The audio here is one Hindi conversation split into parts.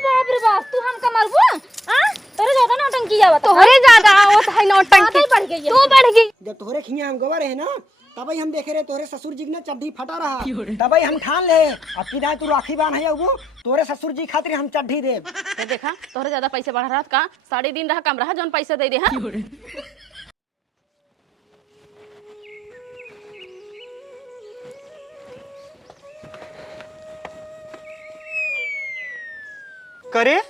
बाप रे बाप, तू हमका मारबो? हां तोरे ज्यादा नौटंकी आवत, तोहरे ज्यादा आवत है नौटंकी। बढ़ गई है। तू बढ़ गई। जब तोहरे खिया हम गवा रहे ना तभी हम देखे रहे तोरे ससुर जी ने चड्ढी फटा रहा, तभी हम ठान ले अब की तू राखी बांध है वो तोरे ससुर जी खातिर हम चड्ढी दे। तो देखा तोहरे ज्यादा पैसे बढ़ रहा का, साड़ी दिन रहा कम रहा जौन पैसे दे दे। हां करे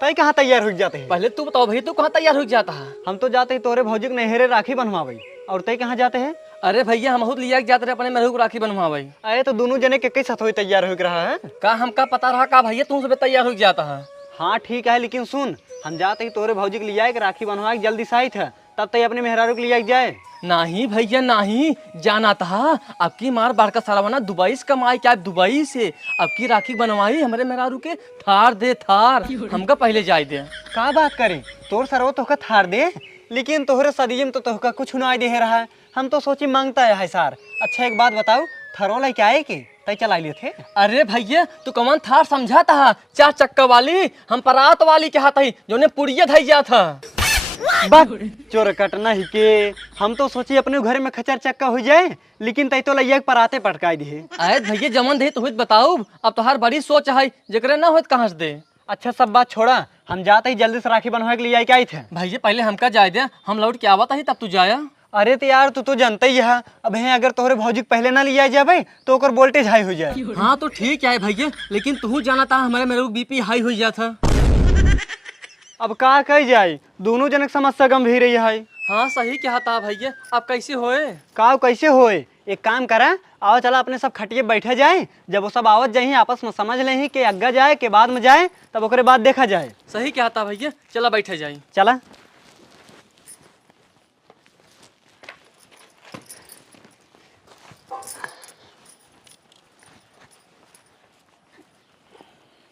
तय कहाँ तैयार हो जाते हैं? पहले तू बताओ भाई, तू कहाँ तैयार हो जाता है? हम तो जाते हैं तोरे भौजी के नहरे राखी बनवावे। और तय कहाँ जाते हैं? अरे भैया हम लिया जाते रहे अपने मेहरू को राखी बनवा भाई। अरे तो दोनों जने के साथ हो तैयार हो रहा है का हमका पता रहा का भैया तू सब तैयार हो जाता है? हाँ ठीक है, लेकिन सुन हम जाते ही तोरे भौजी के लिए आए राखी बनवा के जल्दी साइथ है, तब तय अपने मेहरारू के लिए जाए। नहीं भैया नहीं, जाना था अब की मार बाढ़ का सारा बना दुबई से कमाई क्या दुबई से अब की राखी बनवाई हमारे मेहरारू के थार दे थार, हमका पहले जाए दे। का बात करे तोर सरव तो थार दे, लेकिन तोहरे सदिये में तो तोहका कुछ नहीं दे रहा है। हम तो सोची मांगता है सार। अच्छा एक बात बताओ, थरो लाई क्या है कि तय चला लिए थे? अरे भैया तू कौन थार समझाता है? 4 चक्का वाली हम परात वाली के हाथ ही जो ने पुड़िया धैया था। चोर कटना ही के हम तो सोची अपने घर में खचर चक्का हो जाए, लेकिन तय तो लैया पराते पटकाई दिए। अरे भैया जमन दे तो बताओ, अब तो हर बड़ी सोच है जकरे ना हो कहाँ से दे। अच्छा सब बात छोड़ा, हम जाते ही जल्दी से राखी बनवा के लिए आई क्या थे? भैया पहले हमका जाए दे, हम लौट के आवत ही तब तू जाया। अरे तो यार तू तो जानता ही है, अब है अगर तोहरे भौजी पहले ना लिया जाए तो ओकर वोल्टेज हाई हो जाए। हाँ तो ठीक है भैया, लेकिन तू जाना था हमारे मेरे बीपी हाई हो गया था। अब का कही जाए, दोनों जनक समस्या गंभीर है। हाँ सही क्या था भैया, अब कैसे होए? का कैसे होए, एक काम करा आओ चला अपने सब खटिए बैठे जाए, जब वो सब आवत जाए आपस में समझ लें कि अग्गा जाए के बाद में जाए, तब ओकरे बाद देखा जाए। सही क्या था भैया, चला बैठे जाए। चला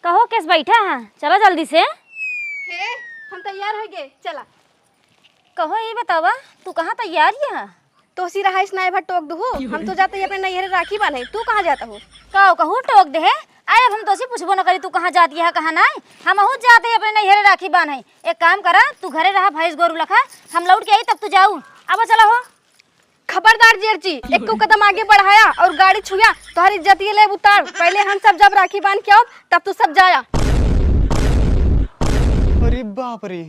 कहो कैसे बैठा है, चलो जल्दी से। हे हम तैयार हो गए, चला। कहो ये बतावा तू कहाँ तैयार है? तो सी रहा इस नाय भर टोक दो, हम तो जाते ही अपने नैहरे राखी बांधे। तू कहाँ जाता हो? कहू टोक दे है। आए अब हम तो पूछबो न करी तू कहाँ जाती है कहाँ नहीं, हम जाते हैं अपने नैहरे राखी बांधे। एक काम करा तू घरे रहा भैंस गोरू लखा, हम लौट के आई तब तू जाऊ। अब चला हो। खबरदार जेरची, एक को कदम आगे बढ़ाया और गाड़ी छुआ तो हर इज्जत ये ले उतार। पहले हम सब जब राखी बांध के आओ तब तू सब जाया। अरे बाप रे,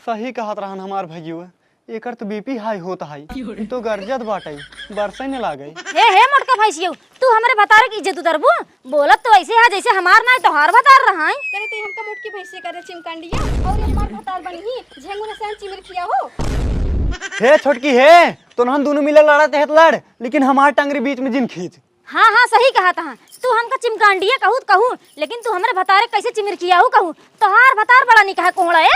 सही कहत रहन हमार भैया, एकर तो बीपी हाई होता है तो गर्जत बाटे बरसे न लागे। हे मोटका भैंसियो, तू हमारे भतार की इज्जत उतरबू? बोलत तो ऐसे है जैसे हमार ना तोहार भतार रहा है। करे तो हमका मोटकी भैंसे करे चिमकांडिया और हमार भतार बनी झेंगू ने सन चिमिर किया हो। हे छोटकी हे, तो हम दोनों मिले लड़ते हैं लड़, लेकिन हमार टंगरी बीच में जिन खींच। हाँ हाँ सही कहा था, तू हमका चिमकांडिया कहू, लेकिन तू हमारे भतारे कैसे चिमिर किया हो कहू। तोहार भतार बड़ा निकाह कोहड़ा है।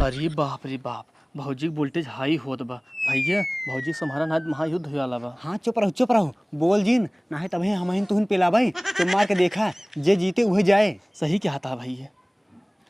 अरे बाप रे बाप, भौजी वोल्टेज हाई होत बा। भैया भौजी से हमारा नाद महायुद्ध हो वाला बा। हाँ चुप रहो बोल जिन ना तभी हम तुहन पिलाबाई, तुम मार के देखा जे जीते वही जाए। सही क्या था भैया,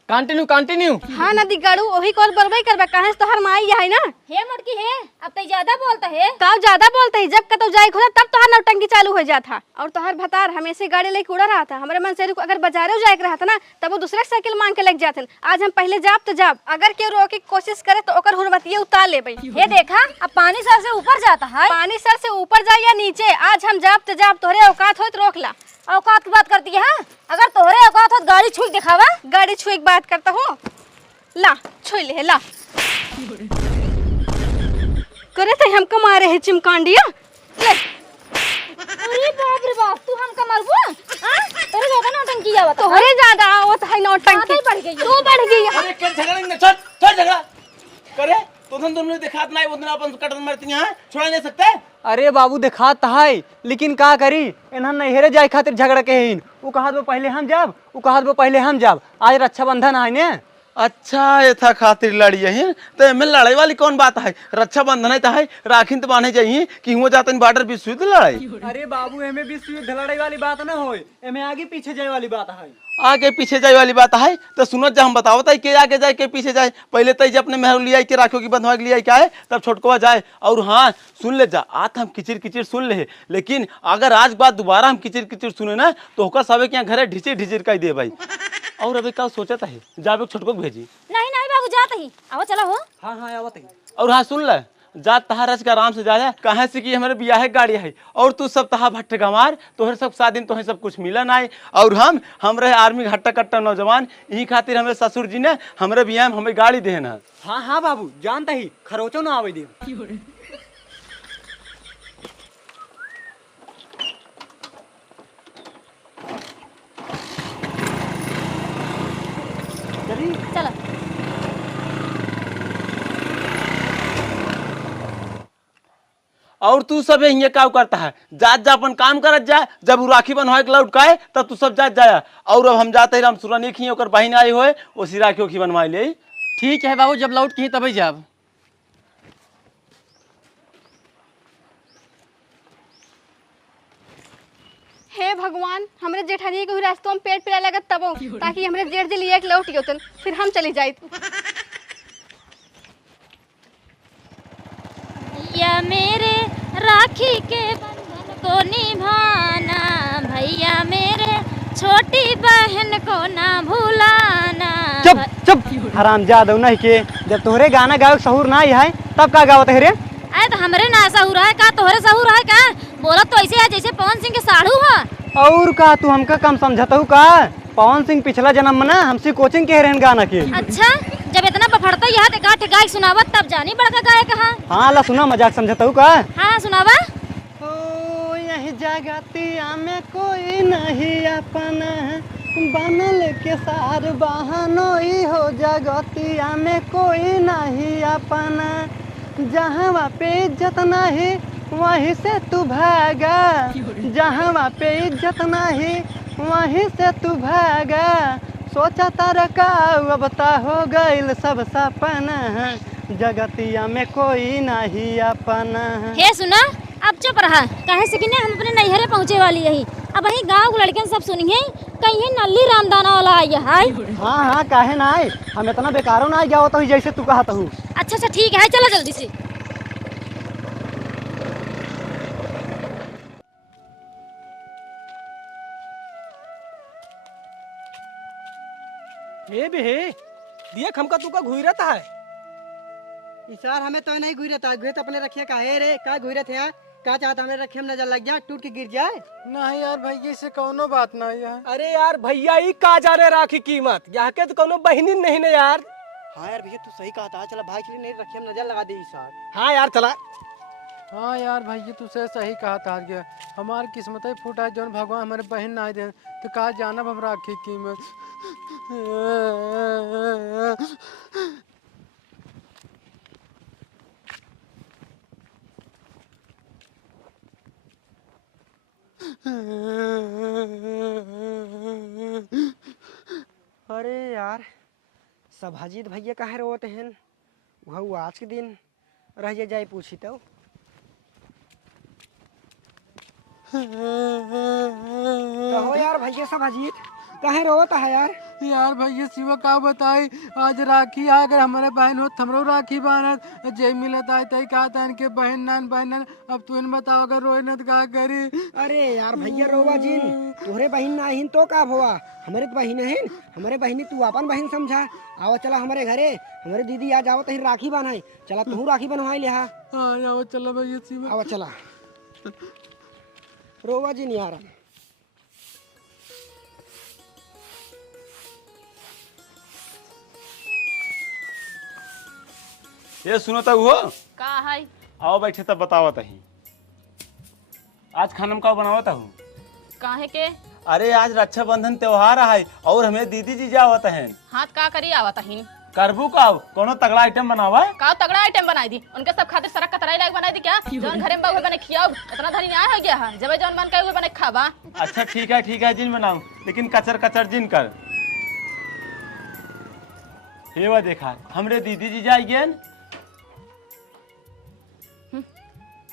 कंटिन्यू। हाँ नदी गाड़ू वही कॉल बरबई करबा, काहे से तोहर माई है ना। हे मोटकी हे, अब तो ज्यादा बोलता है। काव ज्यादा बोलते है, जब कतो जाए खुदा तब तोहर नौटंकी चालू हो जाता। और तोहर भतार हमेशा गाड़ी लेके उड़ा रहा था। हमारे मन से अगर बाजारे जाए रहा था ना तब वो दूसरे साइकिल मांग के लग जाते। आज हम पहले जाब तो जाब, अगर केहू रोके की कोशिश करे तो ओकर हुरबतिया उतार लेबई। ये देखा अब पानी सर से ऊपर जाता है। पानी सर से ऊपर जाए या नीचे, आज हम जाब तो जाब, तोहरे औकात हो तो रोक ला। औकात की बात करती है? अगर तोहरे औकात हो तो गाड़ी छुई दिखावा। गाड़ी छुई की बात करता हूँ, ला छुई ले ला। करे थे हमको मारे है चिमकांडिया ले। अरे बाप रे बाप, तू हमका मारबो? हां तेरे ज्यादा नौटंकी आवत, तोहरे ज्यादा आवत है नौटंकी। बढ़ गई है। तू बढ़ गई है। अरे क्या झगड़ा नहीं, छोड़ झगड़ा करे तो तुमने दिखात नहीं, वो दिन अपन कटन मारती हैं, छोड़ा नहीं सकते। अरे बाबू देखात है, लेकिन का करी इन्हन नैहरे जाए खातिर झगड़ा के हिन। वो कहत वो पहले हम जाब, वो कहत वो पहले हम जाब। आज रक्षाबंधन है ने। अच्छा ये था खातिर लड़ी है तो एमे लड़ाई वाली कौन बात है? रक्षा बंधन है तो है, राखी तो बांधे चाहिए कि हुआ जाते बॉर्डर विश्व युद्ध लड़ाई। अरे बाबू एमे विश्व युद्ध लड़ाई वाली बात ना होए, एमे आगे पीछे जाए वाली बात है। आगे पीछे जाए वाली बात है तो सुनो जब हम बताओ के आगे जाए के पीछे जाए। पहले तो अपने मेहर लिया के राखियों की बंधवा के लिया क्या है, तब छोटकवा जाए। और हाँ सुन ले जा, आज हम किचिर किचिर सुन ले, लेकिन अगर आज बात दोबारा हम किचिर किचिर सुने ना तो होकर सबे के यहाँ घरे ढिचिर ढिचिर कह दे भाई। और अभी क्या सोचा है जाबे छोटको के भेजी। नहीं नहीं बाबू जात ही आओ चलो हो। हाँ हाँ आवत है। और हाँ सुन ले जा तहा रच के आराम से जा कहे से कि हमारे बियाह गाड़ी है और तू सब तहा भट्ट गंवार तोहर सब शादी तोहर सब कुछ मिला ना और हम रहे आर्मी हट्टा कट्टा नौजवान यही खातिर हमारे ससुर जी ने हमारे बियाह में हमें गाड़ी देना। हाँ हाँ बाबू जानता ही खरोचो ना आवे दे। चलो और तू सब ये क्या करता है जात जा अपन काम करत जा जब वो राखी बनवाए के लौट काए तब तू सब जात जाया और अब हम जाते राम सुरानी खी ओकर बहिन आई होए उसी राखी की बनवाई ले। ठीक है बाबू जब लौट की तभी जाब। हे भगवान हमरे जेठानी के रास्ते में पेट पिला लगत तबो ताकि हमरे जेठ जी लिए लौट गयोतन फिर हम चली जाइत। भैया मेरे राखी के बंधन को निभाना, भैया मेरे छोटी बहन को ना भूलाना। चुप चुप हरामजादा नहीं के जब तोहरे गाना गावे सहूर ना है तब का गावत है रे। अरे तो हमरे ना सहूर है का तोहरे सहूर है का? बोलत तो ऐसे है जैसे पवन सिंह के साढ़ू है। और का तू हमका कम समझता हूँ का? पवन सिंह पिछला जन्म में ना हमसे कोचिंग के रहन गाना के। अच्छा जब इतना बफड़ता ही है तो गाठ गाय सुनावत तब जानी बड़का गाय कहा। हाँ ला सुना मजाक समझता हूँ का? हाँ सुनावा। ओ यही जगतिया में कोई नहीं अपना बनल के सार बहनोई हो जगतिया में कोई नहीं अपना जहाँ पे इज्जत नहीं वहीं से तू भागा जहाँ पे इज्जत नहीं वहीं से तू भागा सोचा तारा का अब ता हो गइल सब सपना जगतिया में कोई नहीं अपना। हे सुना अब चुप रहा कहे से कि हम अपने नैहरे पहुँचे वाली यही अब वही गाँव के लड़कियन सब सुनिए कहीं नल्ली रामदाना वाला आई है। हाँ हाँ काहे ना आए हम इतना बेकारों ना गया होता जैसे तू कहता हूँ। अच्छा अच्छा ठीक है चलो जल्दी से। हे बे देख हमका तू का घुरत है इशार हमें तो नहीं घुरत है घुरत अपने रखिए का है रे का घुरत है का चाहता हमें रखे हम नजर लग जाए टूट के गिर जाए। नहीं यार भैया से कौनो बात नहीं है। अरे यार भैया ही का जाने राखी कीमत यहाँ के तो कोनो बहनी नहीं ने यार। हाँ यार भैया तू सही कहा था चला भाई के लिए नहीं रखे हम नजर लगा दे इशार। हाँ यार चला। हाँ यार भैया तुझसे सही कहा था गया हमारी किस्मत ही फूटा है जौन भगवान हमारे बहन ना दे तो कहा जाना हम राखी कीमत। अरे यार सब हजीत भैया काहे रोते हैं वह आज के दिन रह जाए पूछी तो। कहो यार भैया सब हजीत काहे रोता है यार। यार भैया शिवा का बताई आज राखी आ अगर हमारे बहन हो हमरो राखी बानत जय मिलत आए तय कहा था इनके बहन नान अब तू इन बताओ अगर रोए न तो का करी। अरे यार भैया रोवा जिन तोहरे बहन ना हिन तो का भवा हमारे तो बहन है हमारे बहनी तू अपन बहन समझा। आओ चला हमारे घरे हमारे दीदी आज आओ तही राखी बनाई चला तू राखी बनवाई ले। हाँ आओ चलो भैया शिवा आओ चला रोवा जिन यार। ये सुनो तब हो का है आओ बैठे तब बतावत ही आज खाना में का बनावत हूँ। काहे के अरे आज रक्षाबंधन त्योहार है और हमें दीदी जी जावत हैं हाथ का करी आवत हिन करबू का कोनो तगड़ा आइटम बनावा का तगड़ा आइटम बनाई दी उनके सब खातिर सरक कतराई लायक बनाई दी क्या जौन घरे में बाबू बने खियाओ इतना धरी ना हो गया है जब जौन बन के बने खावा। अच्छा ठीक है जिन बनाऊ लेकिन कचर कचर जिन कर। हे वा देखा हमरे दीदी जी जाइए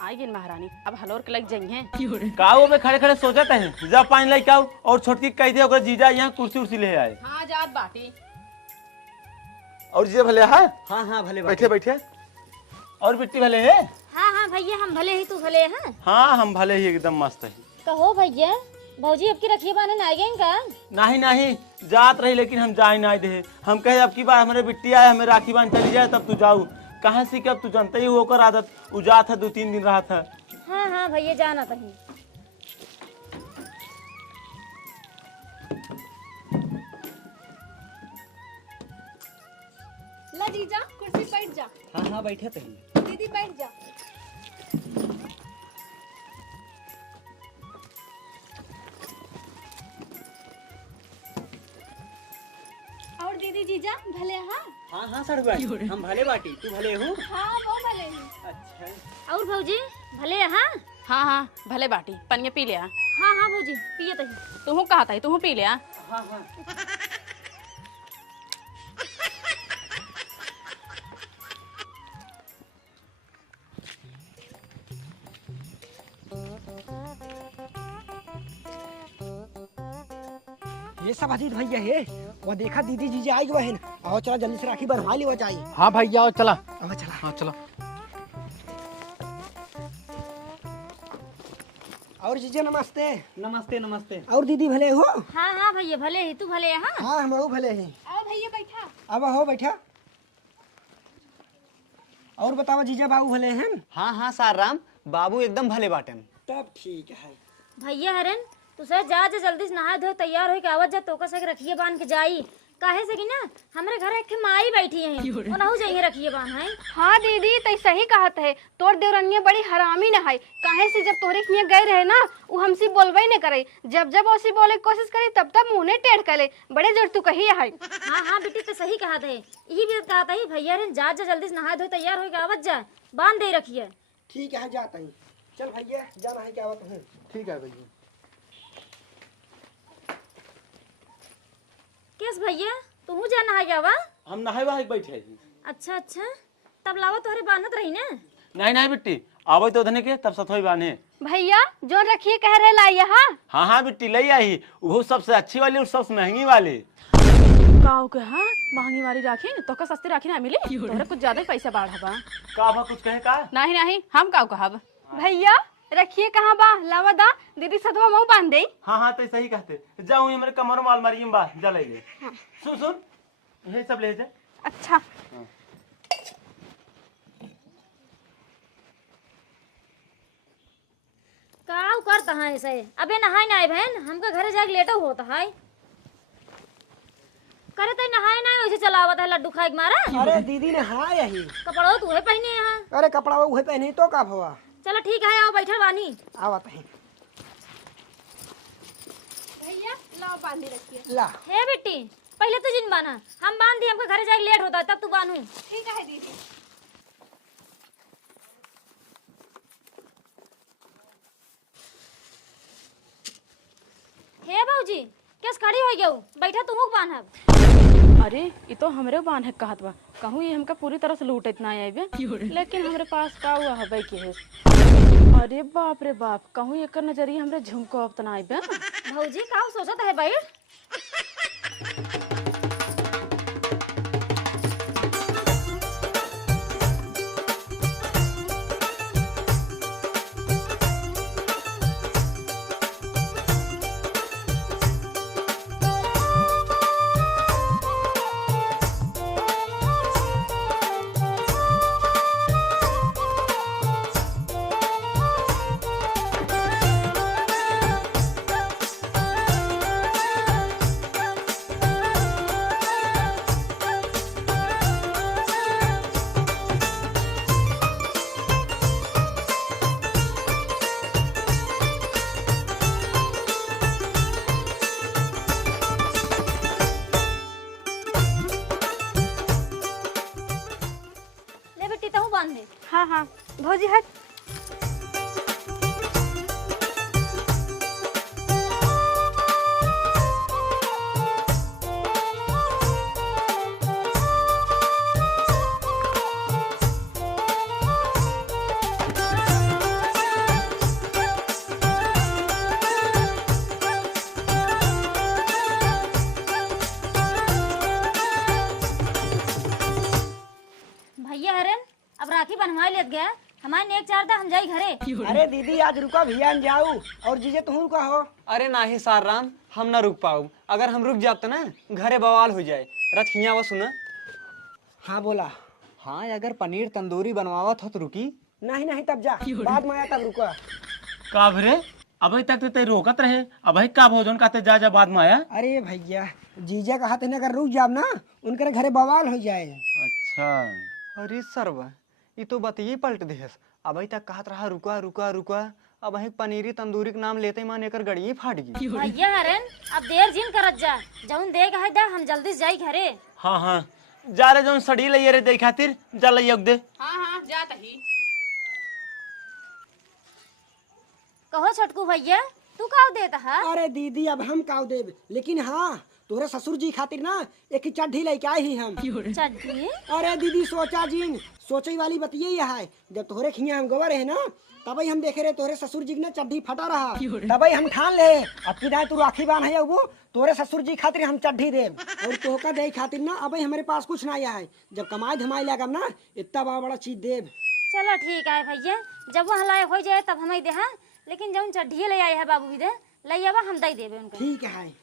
आई गिन महारानी अब हलोर के लग जाइए काऊ में खड़े खड़े सोचते हैं जब पानी लेके आओ और छोटकी कह दिया जीजा यहाँ कुर्सी उर्सी ले आए। हाँ जात बाटी और जीजा भले है। हाँ हाँ भले बैठे बैठे और बिट्टी भले है। हाँ हाँ भैया हम भले ही तू भले हैं। हाँ हम भले ही एकदम मस्त है। कहो भैया भौजी अब की रखी बाने ना गए का? नहीं जात रही लेकिन हम जाए ना दे। हम कहे अब की बार हमारे बिट्टी आए हमें राखी बांध चली जाए तब तू जाऊ। कहाँ से कि अब तू जानते ही होकर आदत उजात है 2-3 दिन रहा था। हाँ हाँ भैया जाना कहीं। ला जीजा कुर्सी बैठ जा। हाँ हाँ बैठे थे। दीदी बैठ जा। और दीदी जीजा भले हाँ। हाँ हाँ सड़ुआ हम भले बाटी तू भले हो। हाँ वो भले ही। अच्छा और भौजी भले हाँ। हाँ हाँ भले बाटी पनिया पी लिया। हाँ हाँ भौजी पिए तही। तुहू कहा था तुहू पी लिया। हाँ हाँ ये सब अजीत भैया है। वो देखा दीदी जीजी आई बहन। आओ चला जल्दी से राखी बनवा ली वो चाहिए। हाँ भैया चला। आओ चला। हाँ चलो। और जीजा नमस्ते। नमस्ते नमस्ते। और दीदी भले हो। हाँ हाँ भैया भले ही तू भले हाँ। हाँ हम भले हैं। आओ भैया बैठा। अब हो बैठा। और बताओ जीजा बाबू भले हैं। हाँ हाँ साराम बाबू एकदम भले बाटन। तब ठीक है। भैया हरन तू सर जा जल्दी से नहा धो तैयार हो के आवत जा तो से रखिए बांध के जाई। काहे से कि ना हमारे घर एक माई बैठी है और नहु जाइए रखिए बांध है। हाँ दीदी तई सही कहत है। तोर देवरनिया बड़ी हरामी न है। काहे से जब तोरे के गए रहे ना वो हमसे बोलबे न करे। जब जब ओसी बोले की कोशिश करी तब तब मुंह ने टेढ़ करे। बड़े जोर तू कही है। हाँ हाँ बेटी तो सही कहा था। यही भी कहा था भैया हरन जा जल्दी से नहा धो तैयार हो के आवत जा बांध दे रखिए। ठीक है जाता हूँ। चल भैया जाना है क्या बात है। ठीक है भैया। किस भैया तू जा नहा गया वा। हम नहाए वहां बैठे हैं। अच्छा अच्छा तब लावा तोहरे बांधत रही ना। नहीं नहीं बिट्टी आवे तो धने के तब सथोई बांधे। भैया जो रखिए कह रहे लाइए। हाँ हाँ हाँ बिट्टी ले आई वो सबसे अच्छी वाली और सबसे महंगी वाली। गाँव के हाँ महंगी वाली राखी तो का सस्ती राखी ना मिली। तोहरा कुछ ज्यादा ही पैसा बढ़ा। का भा कुछ कहे का। नहीं नहीं हम काऊ कहब। भैया रखिए कहाँ बा लावा दा दीदी सतवा मुँह बांध दे। हाँ हाँ तो सही कहते जाऊ मेरे कमर में अलमारी में बा जा ले। सुन सुन ये सब ले जा। अच्छा का करता है ऐसे। अबे नहाए ना बहन हमका घरे जाके लेटो होता है। करे तो नहाए ना वैसे चलावत है लड्डू खाए के मारा। अरे दीदी ने हाँ यही। कपड़ो तू है पहने यहाँ। अरे कपड़ा वो है पहने तो का भवा। चलो ठीक है आओ बैठल बानी। आवत है। भैया लाओ बांधी रखिए। ला हे बेटी पहले तो जिन बाना हम बांध दी हमको घरे जाके लेट होता है तब तू बानू। ठीक है दीदी। हे बाबूजी कैस खड़ी हो गयो बैठा तू मुक बांधब। अरे ये तो हमरे बांध है कहत बा कहूँ ये हमका पूरी तरह से लूट इतना आए लेकिन हमरे पास का हुआ है के है। अरे बाप रे बाप कहूँ एक नजरिए हमरे झुमको अब तना आए। भौजी का सोचत है बैठ। बांध दे। हाँ हाँ भौजी हट। भैया हरन अब राखी बनवा लेत गया हमारे नेक चार था हम जाई घरे। अरे दीदी आज रुका भैया जाऊ और जीजे तुम रुका हो। अरे नाही सार राम, हम ना रुक पाऊ। अगर हम रुक जाते ना घरे बवाल हो जाए। रथ हिया वो सुना। हाँ बोला। हाँ अगर पनीर तंदूरी बनवावत हो तो रुकी। नहीं नहीं तब जा, बाद में आया तब रुका। का भरे अभी तक तो ते रोकत रहे, अभी का भोजन कहते जा बाद में आया। अरे भैया जीजा कहा थे अगर रुक जाब ना उनके घरे बवाल हो जाए। अच्छा अरे सरवा ये तो बतिये पलट देहस। अभी तक कहत रहा रुका रुका रुका, अब वही पनीरी तंदूरी के नाम लेते मान एकर गड़िए फाट गई। भैया हरन अब देर जिन करत जा, जौन देख है दा हम जल्दी से जाई घरे। हाँ हाँ जा रे, जौन सड़ी लइये रे दे खातिर जा लइये दे। हाँ हाँ जा तही। कहो छोटकू भैया तू का देता है? अरे दीदी अब हम काव देब, लेकिन हाँ तोरे ससुर जी खातिर ना एक चड्ढी लेके आई ही हम। चड्ढी? अरे दीदी सोचा जी, सोचे वाली बतिये ये है। जब तोहरे खिया हम गवर है ना तभी हम देखे रहे तोरे ससुर जी ने चड्ढी फटा रहा, तभी हम ठान ले अब की तू राखी बांध है वो तोरे ससुर जी खातिर हम चड्ढी दे और तोहका दे खातिर ना अभी हमारे पास कुछ ना आया है। जब कमाई धमाई लगा ना इतना बड़ा बड़ा चीज देव। चलो ठीक है भैया, जब वहाँ लायक हो जाए तब हमें दे। लेकिन जब चड्ढी ले आए है बाबू भी दे ले आवा हम दे देवे उनको। ठीक है।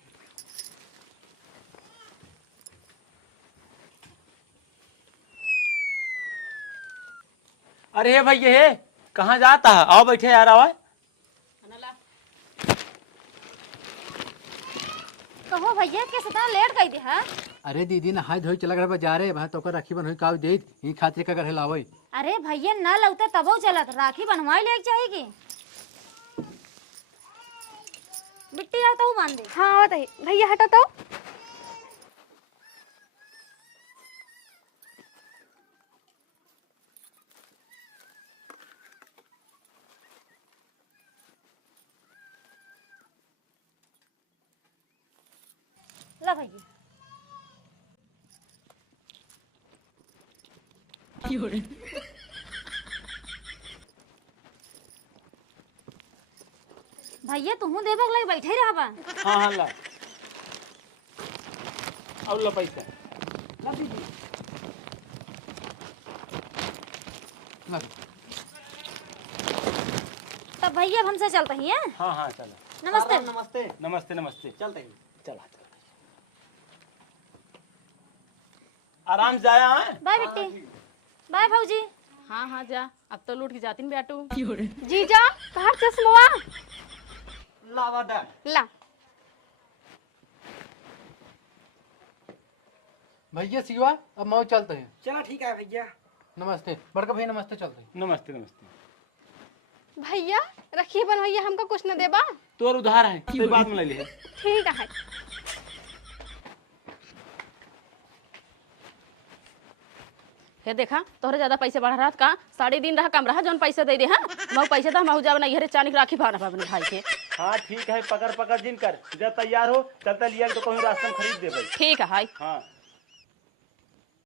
अरे भैया हे कहाँ जाता है, आओ बैठे यार आवा। कहो भैया कैसे इतना लेट गई थी? हाँ अरे दीदी नहाय धोई चला गए बाजारे, वहाँ तो राखी बन का दे ही खातिर का घर लावे। अरे भैया ना लगता तब चलत राखी बनवाई ले चाहिए। बिट्टी आता हूँ बांध दे। हाँ आवत है भैया, हटा तो। ला भैया। भैया तुम देवक लगे बैठे रहा बा। हाँ हाँ ला और ला पैसा। तब भैया हमसे चलते ही हैं। हाँ हाँ चलो। नमस्ते। नमस्ते नमस्ते नमस्ते चलते ही। चला आराम से आया है। बाय बिट्टी, बाय भाऊजी। हाँ हाँ जा, अब तो लूट के जाती न बेटू। जीजा कहाँ चश्मा लावा दा। ला। भैया सिवा अब मऊ चलते हैं। चलो ठीक है भैया। नमस्ते बड़का भैया, नमस्ते चलते हैं। नमस्ते नमस्ते। भैया रखिए बनवाइए, हमको कुछ न देबा। तोर उधार है तो बाद में ले ले। ठीक है। हे देखा तोहरे ज्यादा पैसे बढ़ा रहा का, साड़ी दिन रहा कम रहा जौन पैसे दे दे। हाँ मऊ पैसे था मऊ जावना इहरे चानी राखी भाना अपने भाई के। हाँ ठीक है, पकड़ पकड़ जिन कर जब तैयार हो चलता लिया तो कहीं रास्ता में खरीद दे भाई। ठीक है हाय। हाँ